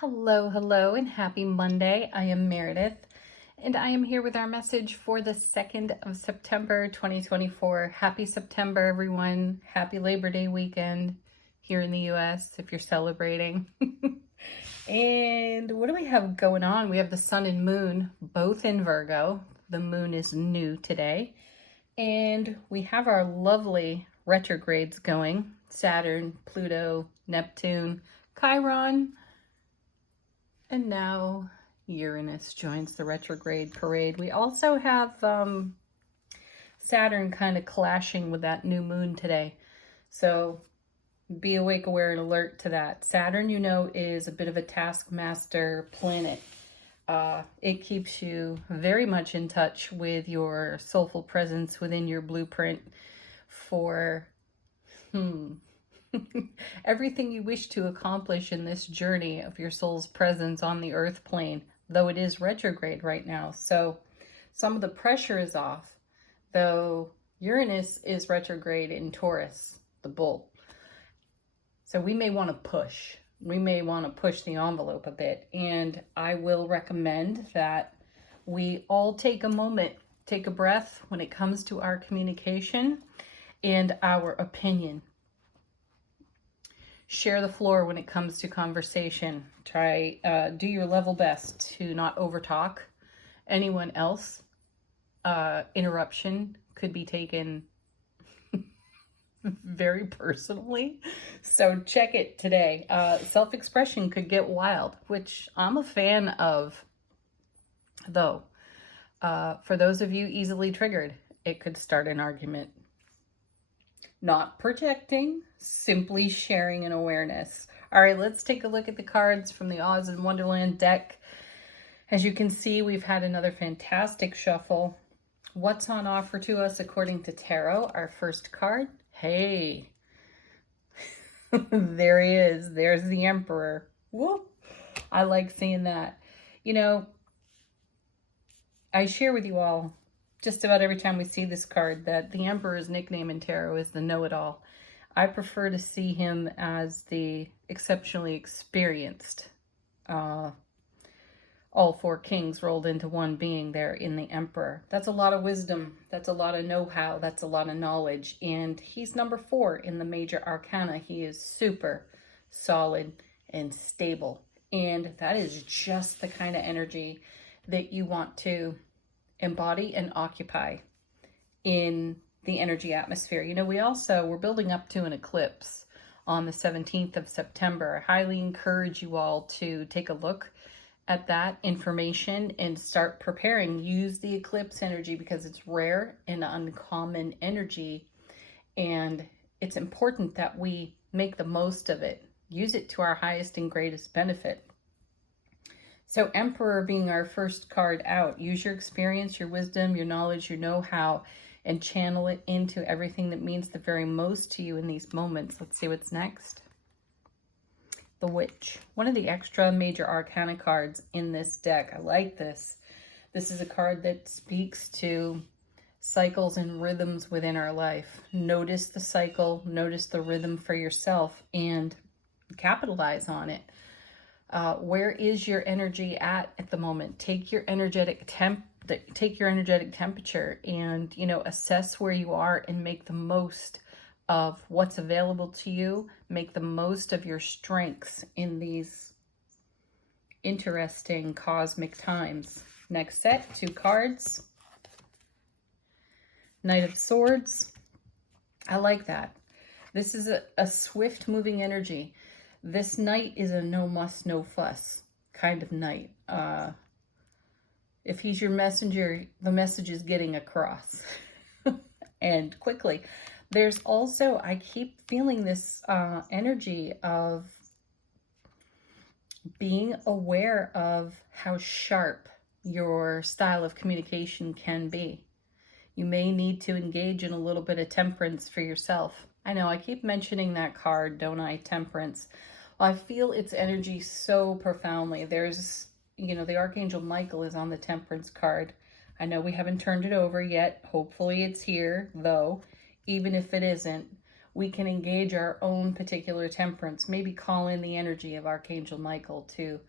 Hello, hello, and happy Monday. I am Meredith, and I am here with our message for the 2nd of September, 2024. Happy September, everyone. Happy Labor Day weekend here in the US if you're celebrating. And what do we have going on? We have the sun and moon both in Virgo. The moon is new today. And we have our lovely retrogrades going: Saturn, Pluto, Neptune, Chiron, and now Uranus joins the retrograde parade. We also have Saturn kind of clashing with that new moon today. So be awake, aware, and alert to that. Saturn, you know, is a bit of a taskmaster planet. It keeps you very much in touch with your soulful presence within your blueprint for everything you wish to accomplish in this journey of your soul's presence on the earth plane, though it is retrograde right now. So some of the pressure is off, though Uranus is retrograde in Taurus, the bull. So we may want to push. We may want to push the envelope a bit. And I will recommend that we all take a moment, take a breath when it comes to our communication and our opinion. Share the floor when it comes to conversation. Try, do your level best to not overtalk anyone else. Interruption could be taken very personally. So check it today. Self-expression could get wild, which I'm a fan of, though. For those of you easily triggered, it could start an argument. Not projecting, simply sharing an awareness. All right, let's take a look at the cards from the Oz and Wonderland deck. As you can see, we've had another fantastic shuffle. What's on offer to us according to Tarot? Our first card. Hey, there he is. There's the Emperor. Whoop. I like seeing that. You know, I share with you all just about every time we see this card that the Emperor's nickname in tarot is the know-it-all. I prefer to see him as the exceptionally experienced. All four kings rolled into one being there in the Emperor. That's a lot of wisdom. That's a lot of know-how. That's a lot of knowledge. And he's number 4 in the major arcana. He is super solid and stable. And that is just the kind of energy that you want to embody and occupy in the energy atmosphere. You know, we're building up to an eclipse on the 17th of September. I highly encourage you all to take a look at that information and start preparing. Use the eclipse energy because it's rare and uncommon energy, and it's important that we make the most of it. Use it to our highest and greatest benefit. So Emperor being our first card out, use your experience, your wisdom, your knowledge, your know-how, and channel it into everything that means the very most to you in these moments. Let's see what's next. The Witch, one of the extra major arcana cards in this deck. I like this. This is a card that speaks to cycles and rhythms within our life. Notice the cycle, notice the rhythm for yourself, and capitalize on it. Where is your energy at the moment? Take your energetic temperature and, you know, assess where you are and make the most of what's available to you. Make the most of your strengths in these interesting cosmic times. Next set, 2 cards. Knight of Swords. I like that. This is a swift moving energy. This knight is a no muss, no fuss kind of knight. If he's your messenger, the message is getting across and quickly. There's also, I keep feeling this energy of being aware of how sharp your style of communication can be. You may need to engage in a little bit of temperance for yourself. I know I keep mentioning that card, don't I? Temperance. Well, I feel its energy so profoundly. There's, you know, the Archangel Michael is on the Temperance card. I know we haven't turned it over yet. Hopefully it's here, though. Even if it isn't, we can engage our own particular temperance, maybe call in the energy of Archangel Michael to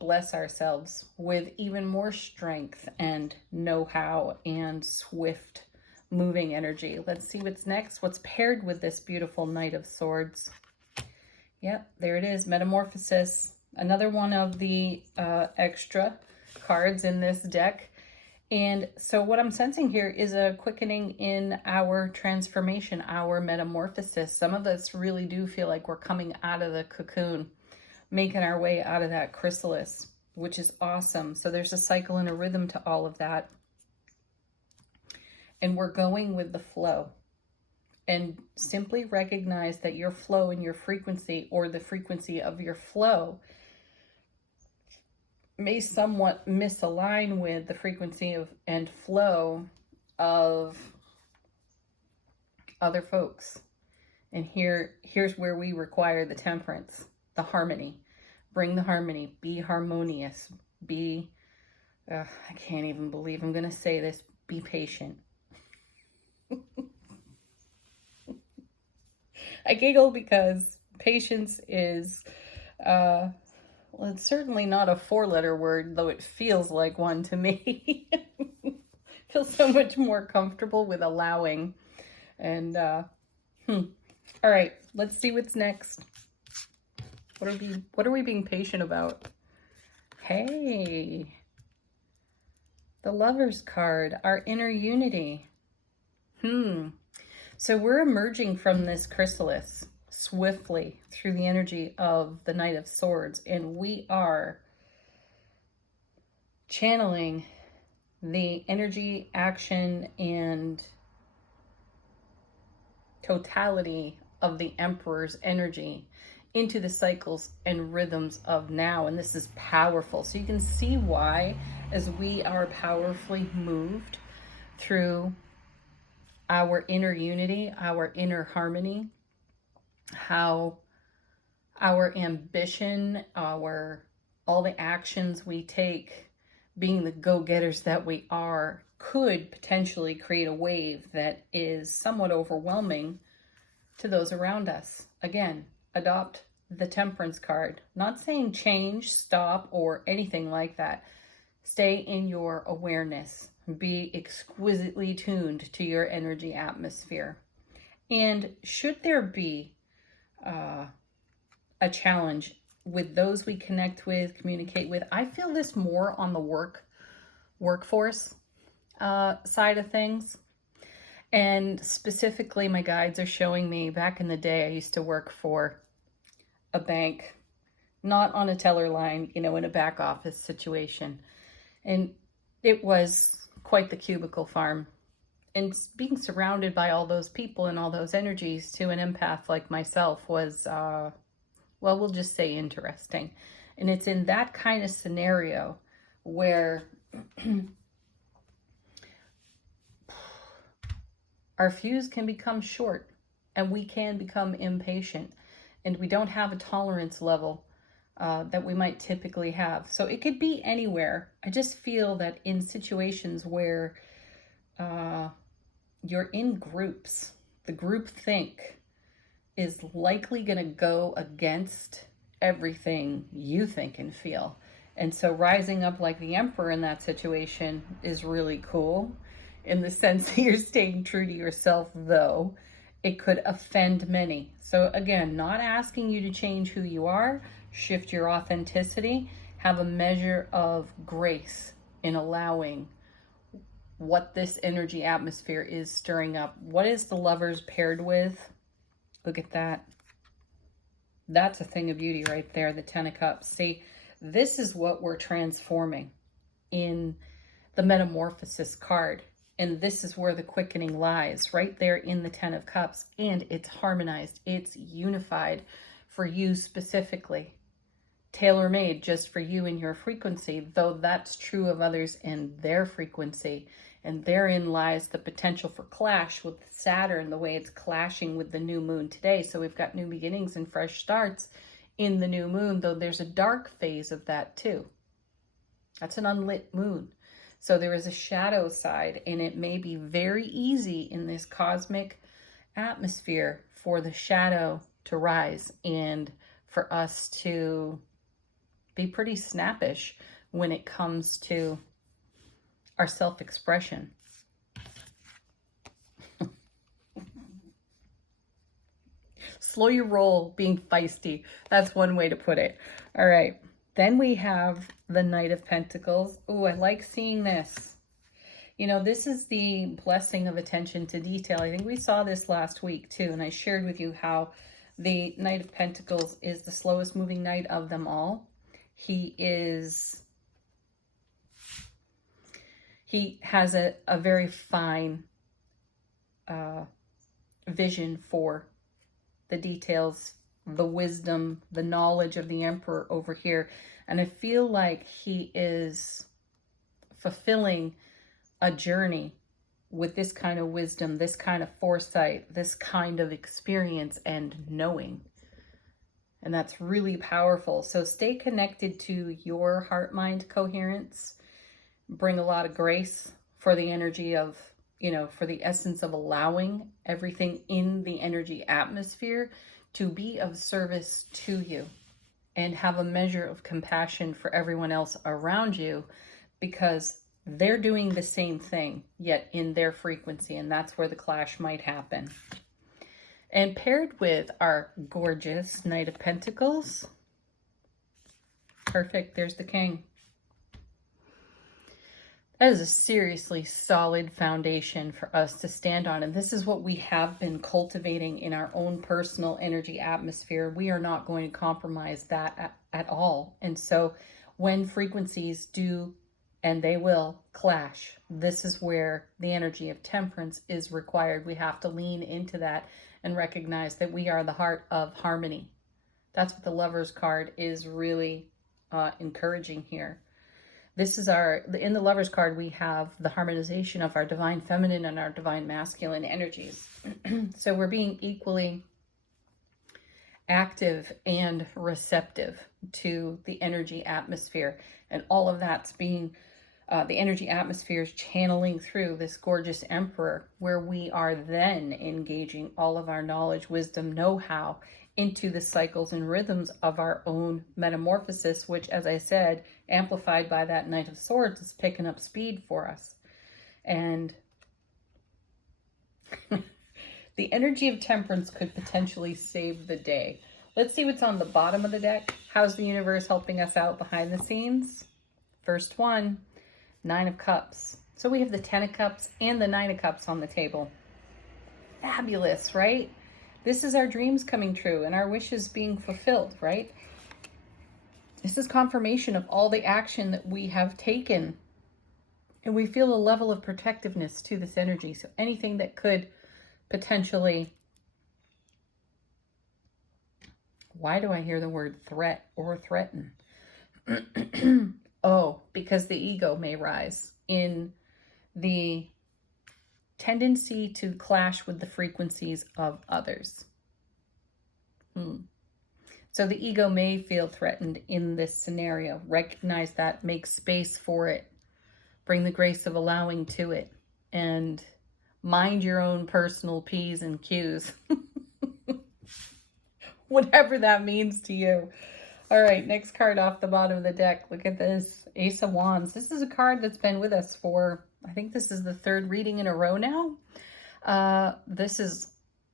bless ourselves with even more strength and know-how and swift moving energy. Let's see what's next. What's paired with this beautiful Knight of Swords? Yep, there it is, Metamorphosis. Another one of the extra cards in this deck. And so what I'm sensing here is a quickening in our transformation, our metamorphosis. Some of us really do feel like we're coming out of the cocoon, making our way out of that chrysalis, which is awesome. So there's a cycle and a rhythm to all of that. And we're going with the flow. And simply recognize that your flow and your frequency, or the frequency of your flow, may somewhat misalign with the frequency of and flow of other folks. And here's where we require the temperance, the harmony. Bring the harmony, be harmonious, be, I can't even believe I'm going to say this, be patient. I giggle because patience is, well, it's certainly not a 4-letter word, though it feels like one to me. Feels so much more comfortable with allowing. And, all right, let's see what's next. What are we being patient about? Hey, the Lover's card, our inner unity. So we're emerging from this chrysalis swiftly through the energy of the Knight of Swords, and we are channeling the energy, action, and totality of the Emperor's energy into the cycles and rhythms of now. And this is powerful. So you can see why, as we are powerfully moved through our inner unity, our inner harmony, how our ambition, all the actions we take, being the go-getters that we are, could potentially create a wave that is somewhat overwhelming to those around us. Again, adopt the Temperance card. Not saying change, stop, or anything like that. Stay in your awareness. Be exquisitely tuned to your energy atmosphere. And should there be a challenge with those we connect with, communicate with, I feel this more on the workforce side of things. And specifically, my guides are showing me, back in the day, I used to work for a bank, not on a teller line, in a back office situation. And it was quite the cubicle farm. And being surrounded by all those people and all those energies to an empath like myself was, well, we'll just say interesting. And it's in that kind of scenario where our fuse can become short and we can become impatient, and we don't have a tolerance level that we might typically have. So it could be anywhere. I just feel that in situations where you're in groups, the group think is likely going to go against everything you think and feel. And so rising up like the Emperor in that situation is really cool, in the sense that you're staying true to yourself, though it could offend many. So again, not asking you to change who you are, shift your authenticity, have a measure of grace in allowing what this energy atmosphere is stirring up. What is the Lovers paired with? Look at that. That's a thing of beauty right there, the 10 of Cups. See, this is what we're transforming in the Metamorphosis card. And this is where the quickening lies, right there in the 10 of Cups. And it's harmonized, it's unified for you specifically. Tailor-made just for you and your frequency, though that's true of others and their frequency. And therein lies the potential for clash with Saturn, the way it's clashing with the new moon today. So we've got new beginnings and fresh starts in the new moon, though there's a dark phase of that too. That's an unlit moon. So there is a shadow side, and it may be very easy in this cosmic atmosphere for the shadow to rise and for us to be pretty snappish when it comes to our self-expression. Slow your roll, being feisty. That's one way to put it. All right. Then we have the Knight of Pentacles. Oh, I like seeing this. You know, this is the blessing of attention to detail. I think we saw this last week too, and I shared with you how the Knight of Pentacles is the slowest moving knight of them all. He has a very fine vision for the details, the wisdom, the knowledge of the Emperor over here. And I feel like he is fulfilling a journey with this kind of wisdom, this kind of foresight, this kind of experience and knowing. And that's really powerful. So stay connected to your heart-mind coherence. Bring a lot of grace for the energy of, you know, for the essence of allowing everything in the energy atmosphere to be of service to you, and have a measure of compassion for everyone else around you, because they're doing the same thing, yet in their frequency, and that's where the clash might happen. And paired with our gorgeous Knight of Pentacles, perfect, there's the King. That is a seriously solid foundation for us to stand on. And this is what we have been cultivating in our own personal energy atmosphere. We are not going to compromise that at all. And so when frequencies do, and they will, clash, this is where the energy of temperance is required. We have to lean into that and recognize that we are the heart of harmony. That's what the Lovers card is really encouraging here. This is in the Lovers card, we have the harmonization of our divine feminine and our divine masculine energies. So we're being equally active and receptive to the energy atmosphere. And all of that's being, the energy atmosphere is channeling through this gorgeous Emperor, where we are then engaging all of our knowledge, wisdom, know-how into the cycles and rhythms of our own metamorphosis, which, as I said, amplified by that Knight of Swords, is picking up speed for us. And the energy of temperance could potentially save the day. Let's see what's on the bottom of the deck. How's the universe helping us out behind the scenes? First one, Nine of Cups. So we have the Ten of Cups and the Nine of Cups on the table. Fabulous, right? This is our dreams coming true and our wishes being fulfilled, right? This is confirmation of all the action that we have taken. And we feel a level of protectiveness to this energy. So anything that could potentially, why do I hear the word threat or threaten? Oh, because the ego may rise in the tendency to clash with the frequencies of others. So the ego may feel threatened in this scenario. Recognize that, make space for it, bring the grace of allowing to it, and mind your own personal P's and Q's. Whatever that means to you. All right, next card off the bottom of the deck. Look at this, Ace of Wands. This is a card that's been with us for, I think this is the third reading in a row now. This is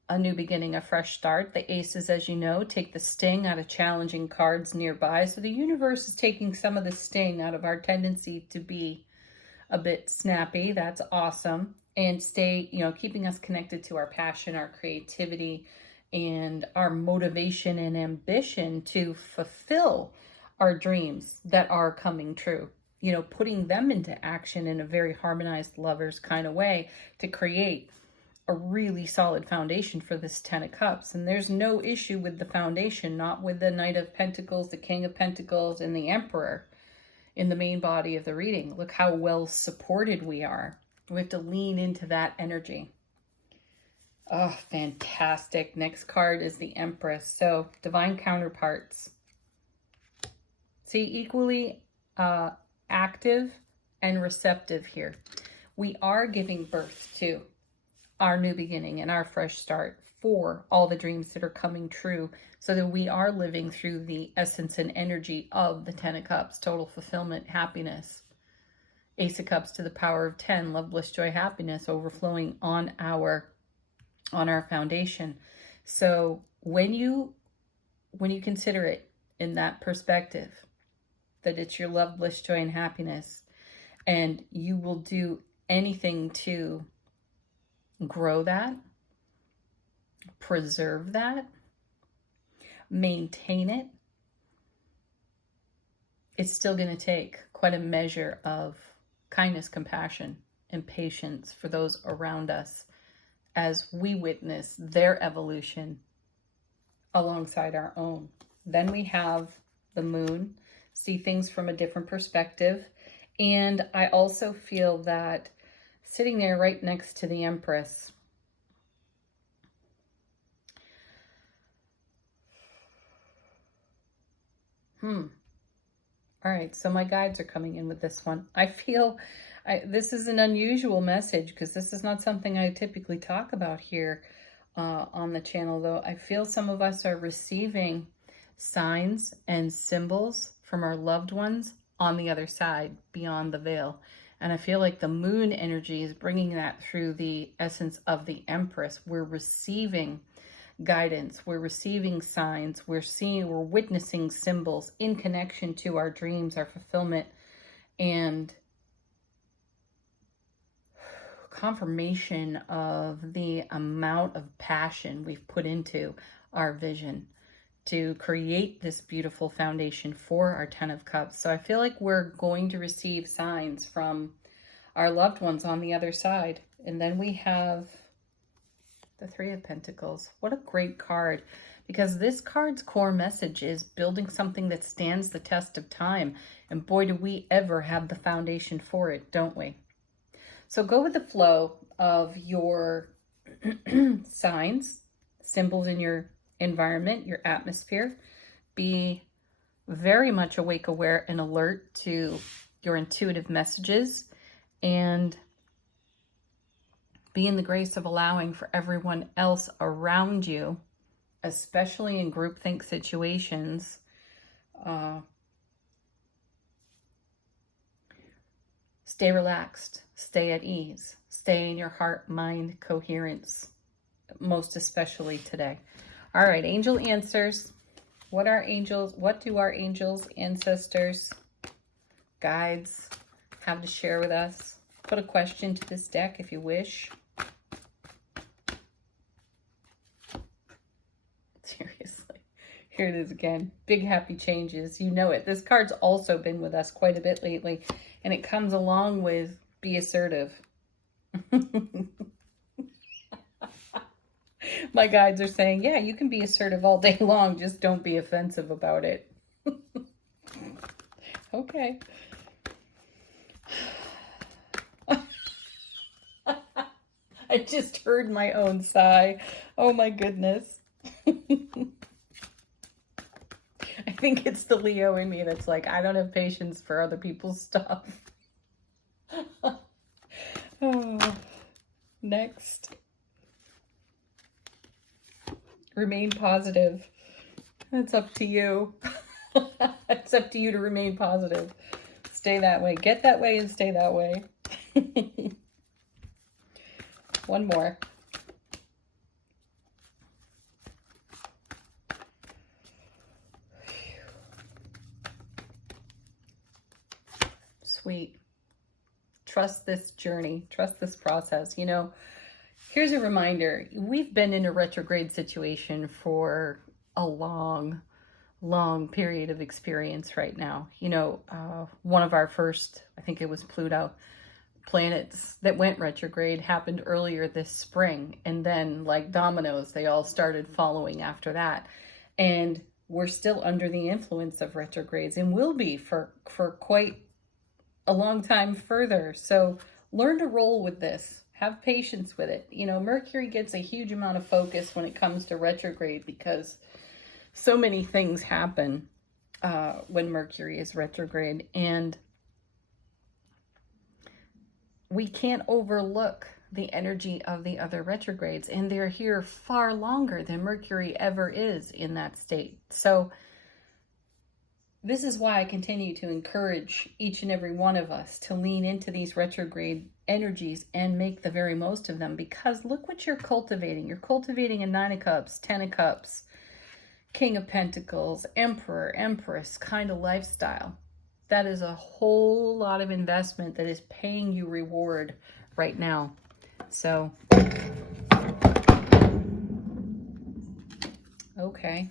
a new beginning, a fresh start. The aces, as you know, take the sting out of challenging cards nearby. So the universe is taking some of the sting out of our tendency to be a bit snappy. That's awesome. And stay, you know, keeping us connected to our passion, our creativity, and our motivation and ambition to fulfill our dreams that are coming true. You know, putting them into action in a very harmonized Lovers kind of way to create a really solid foundation for this Ten of Cups. And there's no issue with the foundation, not with the Knight of Pentacles, the King of Pentacles, and the Emperor in the main body of the reading. Look how well supported we are. We have to lean into that energy. Oh, fantastic. Next card is the Empress. So, divine counterparts. See, equally active and receptive here. We are giving birth to our new beginning and our fresh start for all the dreams that are coming true, so that we are living through the essence and energy of the 10 of Cups, total fulfillment, happiness. Ace of Cups to the power of 10, love, bliss, joy, happiness, overflowing on our foundation. So when you consider it in that perspective, that it's your love, bliss, joy, and happiness, and you will do anything to grow that, preserve that, maintain it, it's still going to take quite a measure of kindness, compassion, and patience for those around us as we witness their evolution alongside our own. Then we have the moon, see things from a different perspective. And I also feel that sitting there right next to the Empress, all right, so my guides are coming in with this one. I feel this is an unusual message because this is not something I typically talk about here on the channel, though. I feel some of us are receiving signs and symbols from our loved ones on the other side, beyond the veil. And I feel like the moon energy is bringing that through the essence of the Empress. We're receiving guidance, we're receiving signs, we're witnessing symbols in connection to our dreams, our fulfillment, and confirmation of the amount of passion we've put into our vision to create this beautiful foundation for our 10 of Cups. So I feel like we're going to receive signs from our loved ones on the other side. And then we have the Three of Pentacles. What a great card, because this card's core message is building something that stands the test of time. And boy, do we ever have the foundation for it, don't we? So go with the flow of your signs, symbols in your environment, your atmosphere. Be very much awake, aware, and alert to your intuitive messages, and be in the grace of allowing for everyone else around you, especially in groupthink situations, stay relaxed, stay at ease, stay in your heart-mind coherence, most especially today. All right, angel answers. What do our angels, ancestors, guides have to share with us? Put a question to this deck if you wish. Seriously. Here it is again. Big happy changes. You know it. This card's also been with us quite a bit lately, and it comes along with be assertive. My guides are saying, yeah, you can be assertive all day long. Just don't be offensive about it. Okay. I just heard my own sigh. Oh my goodness. I think it's the Leo in me that's like, I don't have patience for other people's stuff. Oh. Next. Remain positive. It's up to you. It's up to you to remain positive. Stay that way. Get that way and stay that way. One more. Sweet. Trust this journey. Trust this process. You know, here's a reminder. We've been in a retrograde situation for a long period of experience right now. You know, one of our first, I think it was Pluto, planets that went retrograde happened earlier this spring. And then, like dominoes, they all started following after that. And we're still under the influence of retrogrades and will be for quite a long time further. So learn to roll with this. Have patience with it. You know, Mercury gets a huge amount of focus when it comes to retrograde because so many things happen when Mercury is retrograde. And we can't overlook the energy of the other retrogrades, and they're here far longer than Mercury ever is in that state. So this is why I continue to encourage each and every one of us to lean into these retrograde energies and make the very most of them, because look what you're cultivating. You're cultivating a Nine of Cups, Ten of Cups, King of Pentacles, Emperor, Empress kind of lifestyle. That is a whole lot of investment that is paying you reward right now. So, okay.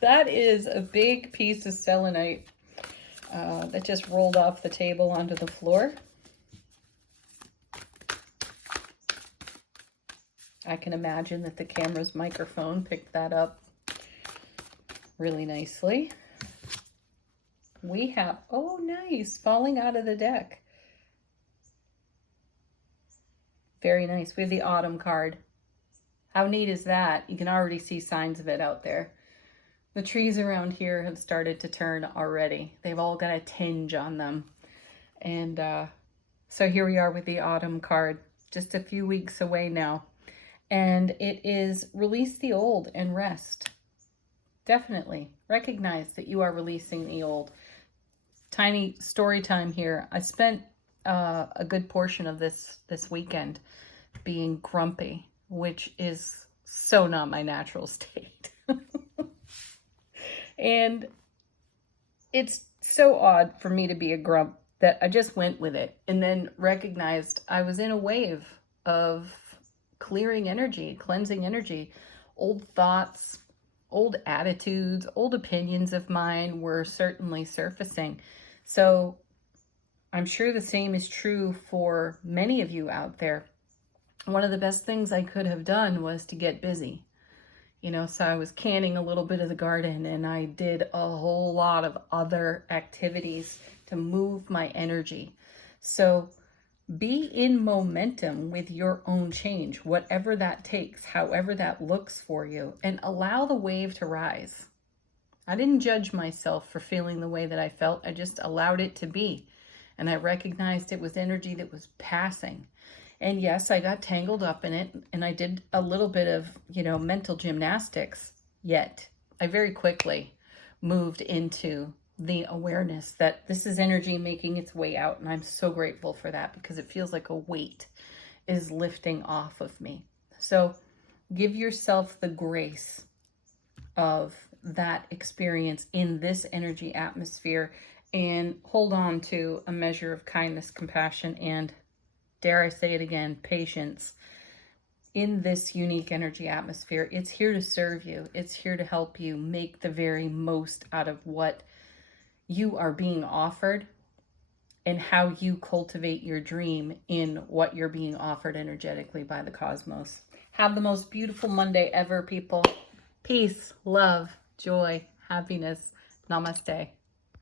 That is a big piece of selenite that just rolled off the table onto the floor. I can imagine that the camera's microphone picked that up really nicely. We have, oh nice, falling out of the deck. Very nice. We have the autumn card. How neat is that? You can already see signs of it out there. The trees around here have started to turn already. They've all got a tinge on them. And so here we are with the autumn card, just a few weeks away now. And it is release the old and rest. Definitely recognize that you are releasing the old. Tiny story time here. I spent a good portion of this weekend being grumpy, which is so not my natural state. And it's so odd for me to be a grump that I just went with it and then recognized I was in a wave of clearing energy, cleansing energy. Old thoughts, old attitudes, old opinions of mine were certainly surfacing. So I'm sure the same is true for many of you out there. One of the best things I could have done was to get busy. You know, so I was canning a little bit of the garden, and I did a whole lot of other activities to move my energy. So be in momentum with your own change, whatever that takes, however that looks for you, and allow the wave to rise. I didn't judge myself for feeling the way that I felt. I just allowed it to be. And I recognized it was energy that was passing. And yes, I got tangled up in it, and I did a little bit of, mental gymnastics, yet I very quickly moved into the awareness that this is energy making its way out. And I'm so grateful for that, because it feels like a weight is lifting off of me. So give yourself the grace of that experience in this energy atmosphere, and hold on to a measure of kindness, compassion, and, dare I say it again, patience in this unique energy atmosphere. It's here to serve you. It's here to help you make the very most out of what you are being offered and how you cultivate your dream in what you're being offered energetically by the cosmos. Have the most beautiful Monday ever, people. Peace, love, joy, happiness. Namaste.